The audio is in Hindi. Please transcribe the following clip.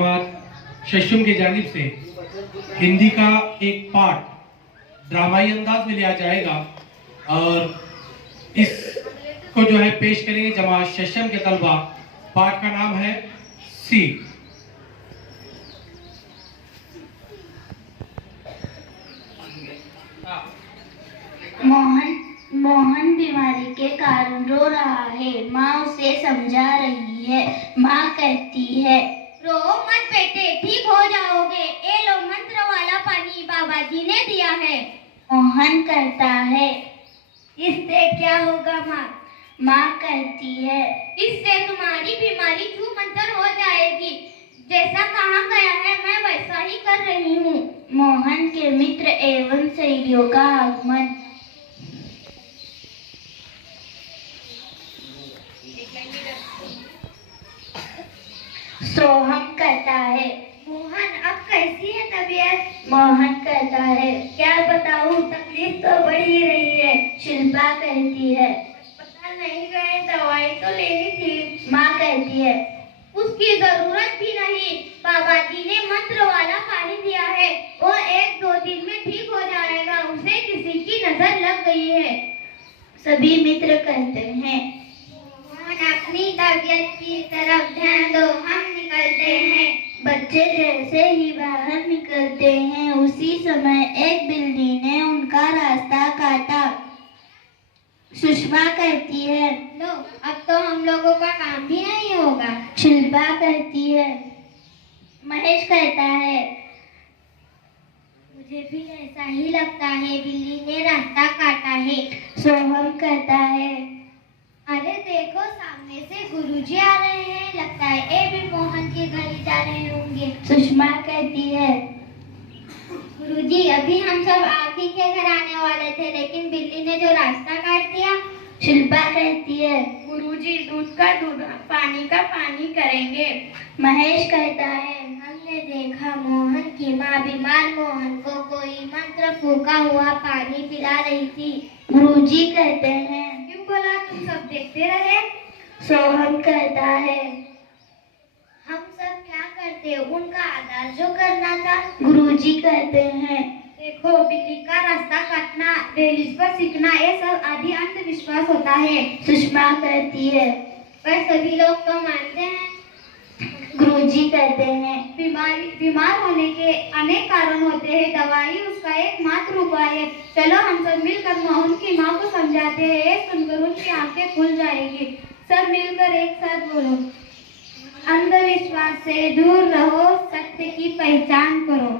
जमात शशुम की जानिब से हिंदी का एक पाठ ड्रामाई अंदाज में लिया जाएगा और इसको जो है पेश करेंगे जमात शशम के तलबा। पाठ का नाम है सी। मोहन बीमारी के कारण रो रहा है। माँ उसे समझा रही है। माँ कहती है, रो मत बेटे, ठीक हो जाओगे। ए लो मंत्र वाला पानी बाबा जी ने दिया है। मोहन कहता है, इससे क्या होगा माँ? माँ कहती है, इससे तुम्हारी बीमारी छू मंतर हो जाएगी। जैसा कहा गया है मैं वैसा ही कर रही हूँ। मोहन के मित्र एवं सहेलियों का आगमन। सोहम कहता है, मोहन अब कैसी है तबीयत? मोहन कहता है, क्या बताऊँ, तकलीफ तो बढ़ ही रही है। शिल्पा कहती है, अस्पताल नहीं गए, दवाई तो लेनी थी। माँ कहती है, उसकी जरूरत भी नहीं। बाबा जी ने मंत्र वाला पानी दिया है, वो 1-2 दिन में ठीक हो जाएगा। उसे किसी की नजर लग गई है। सभी मित्र कहते हैं, अपनी तबीयत की तरफ ध्यान दो, हम निकलते हैं। बच्चे जैसे ही बाहर निकलते हैं उसी समय एक बिल्ली ने उनका रास्ता काटा। सुषमा कहती है, लो अब तो हम लोगों का काम भी नहीं होगा। शिल्पा कहती है, महेश कहता है, मुझे भी ऐसा ही लगता है, बिल्ली ने रास्ता काटा है। सोहम कहता है, अरे देखो सामने से गुरुजी आ रहे हैं, लगता है ये भी मोहन के घर ही जा रहे होंगे। सुषमा कहती है, गुरुजी अभी हम सब आप ही के घर आने वाले थे, लेकिन बिल्ली ने जो रास्ता काट दिया। शिल्पा कहती है, गुरुजी दूध का दूध, पानी का पानी करेंगे। महेश कहता है, हमने देखा मोहन की माँ बीमार मोहन को कोई मंत्र फूका हुआ पानी पिला रही थी। गुरुजी कहते हैं, क्यों बोला, तुम सब देखते रहे। सोहम कहता है, हम सब क्या करते, उनका आदर जो करना था। गुरुजी कहते हैं, देखो बिल्ली का रास्ता काटना, रेलिस पर सीखना, ये सब आदि अंधविश्वास होता है। सुषमा कहती है, पर सभी लोग तो मानते हैं। गुरुजी कहते हैं, बीमार होने के अनेक कारण होते हैं, दवाई उसका एकमात्र उपाय है। चलो हम सब मिलकर मोहन की माँ को समझाते हैं, ये सुनकर उनकी आंखें खुल जाएगी। सब मिलकर एक साथ बोलो, अंधविश्वास से दूर रहो, सत्य की पहचान करो।